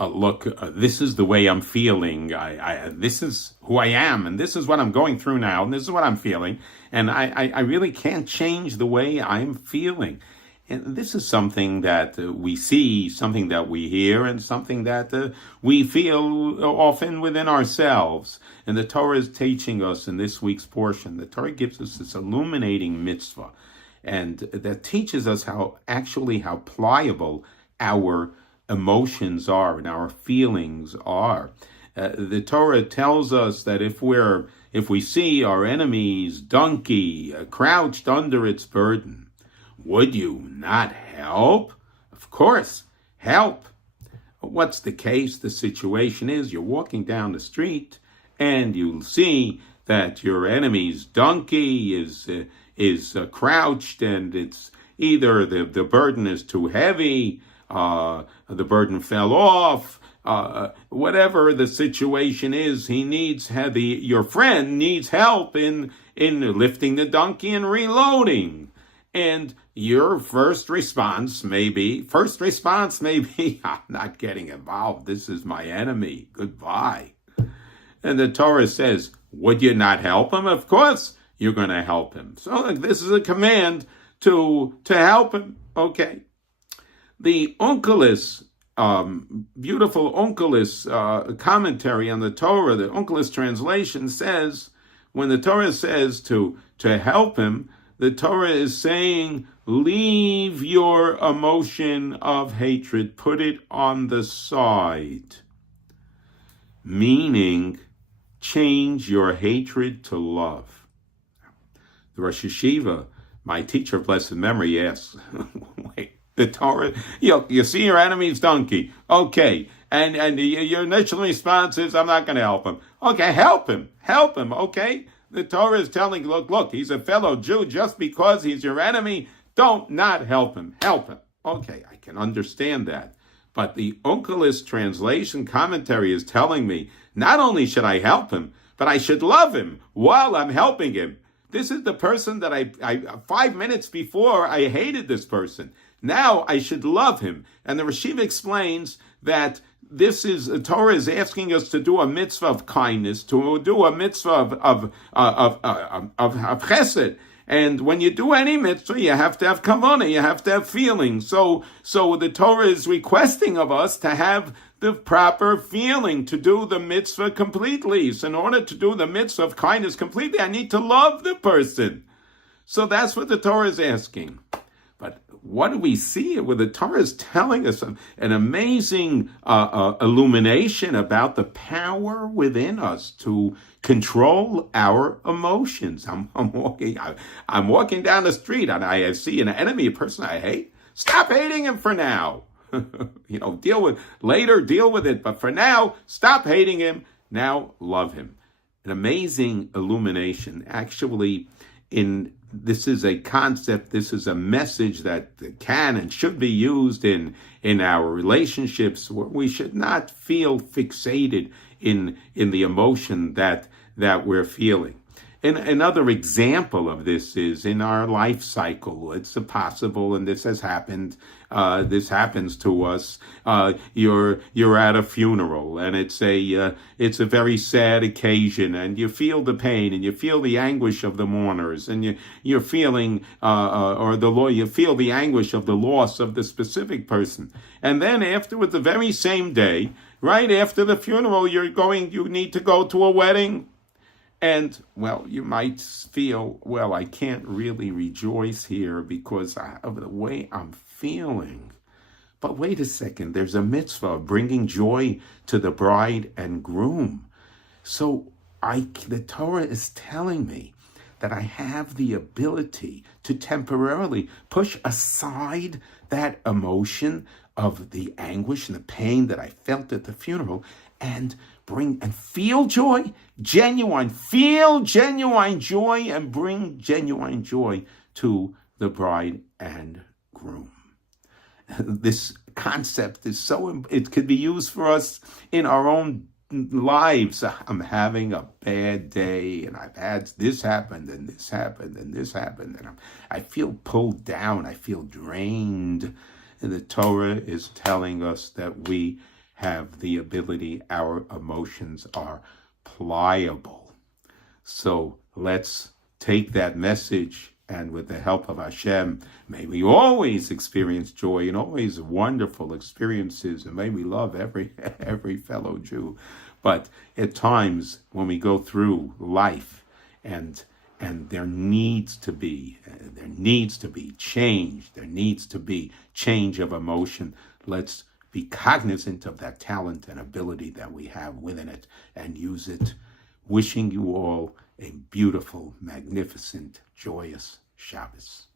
look, this is the way I'm feeling. This is who I am, and this is what I'm going through now, and this is what I'm feeling. And I really can't change the way I'm feeling. And this is something that we see, something that we hear, and something that we feel often within ourselves. And the Torah is teaching us in this week's portion. The Torah gives us this illuminating mitzvah, and that teaches us how pliable our emotions are and our feelings are. The Torah tells us that if we see our enemy's donkey crouched under its burden, would you not help? Of course, help. What's the case? The situation is you're walking down the street and you'll see that your enemy's donkey is crouched, and it's either the burden is too heavy, the burden fell off, whatever the situation is, your friend needs help in lifting the donkey and reloading. And your first response may be, I'm not getting involved. This is my enemy. Goodbye. And the Torah says, would you not help him? Of course you're going to help him. So this is a command to help him. Okay. The Onkelos, beautiful Onkelos commentary on the Torah, the Onkelos translation says, when the Torah says to help him, the Torah is saying, leave your emotion of hatred, put it on the side. Meaning, change your hatred to love. The Rosh Yeshiva, my teacher of blessed memory, asks, wait, the Torah, you see your enemy's donkey, okay, and your initial response is, I'm not going to help him. Okay, help him, okay? The Torah is telling, look, he's a fellow Jew. Just because he's your enemy, don't not help him. Help him. Okay, I can understand that. But the Onkelos translation commentary is telling me, not only should I help him, but I should love him while I'm helping him. This is the person that I 5 minutes before, I hated this person. Now I should love him. And the Rashiv explains that the Torah is asking us to do a mitzvah of kindness, to do a mitzvah of chesed. And when you do any mitzvah, you have to have kavanah, you have to have feeling. So the Torah is requesting of us to have the proper feeling, to do the mitzvah completely. So in order to do the mitzvah of kindness completely, I need to love the person. So that's what the Torah is asking. But what do we see? Well, the Torah is telling us an amazing illumination about the power within us to control our emotions. I'm walking down the street and I see an enemy, a person I hate. Stop hating him for now. Deal with it. But for now, stop hating him. Now love him. An amazing illumination. Actually, this is a concept, this is a message that can and should be used in our relationships, where we should not feel fixated in the emotion that we're feeling. And another example of this is in our life cycle. It's possible, and this has happened. This happens to us. You're at a funeral, and it's a very sad occasion, and you feel the pain, and you feel the anguish of the mourners, and you're feeling you feel the anguish of the loss of the specific person. And then afterward, the very same day, right after the funeral, you need to go to a wedding. And, you might feel, I can't really rejoice here because of the way I'm feeling. But wait a second, there's a mitzvah of bringing joy to the bride and groom. So the Torah is telling me that I have the ability to temporarily push aside that emotion of the anguish and the pain that I felt at the funeral and feel joy, feel genuine joy, and bring genuine joy to the bride and groom. This concept is it could be used for us in our own lives. I'm having a bad day, and I've had this happened, and this happened, and this happened, and I feel pulled down, I feel drained. And the Torah is telling us that we have the ability, our emotions are pliable. So let's take that message, and with the help of Hashem, may we always experience joy and always wonderful experiences, and may we love every fellow Jew. But at times when we go through life and there needs to be change, there needs to be change of emotion, let's be cognizant of that talent and ability that we have within it and use it. Wishing you all a beautiful, magnificent, joyous Shabbos.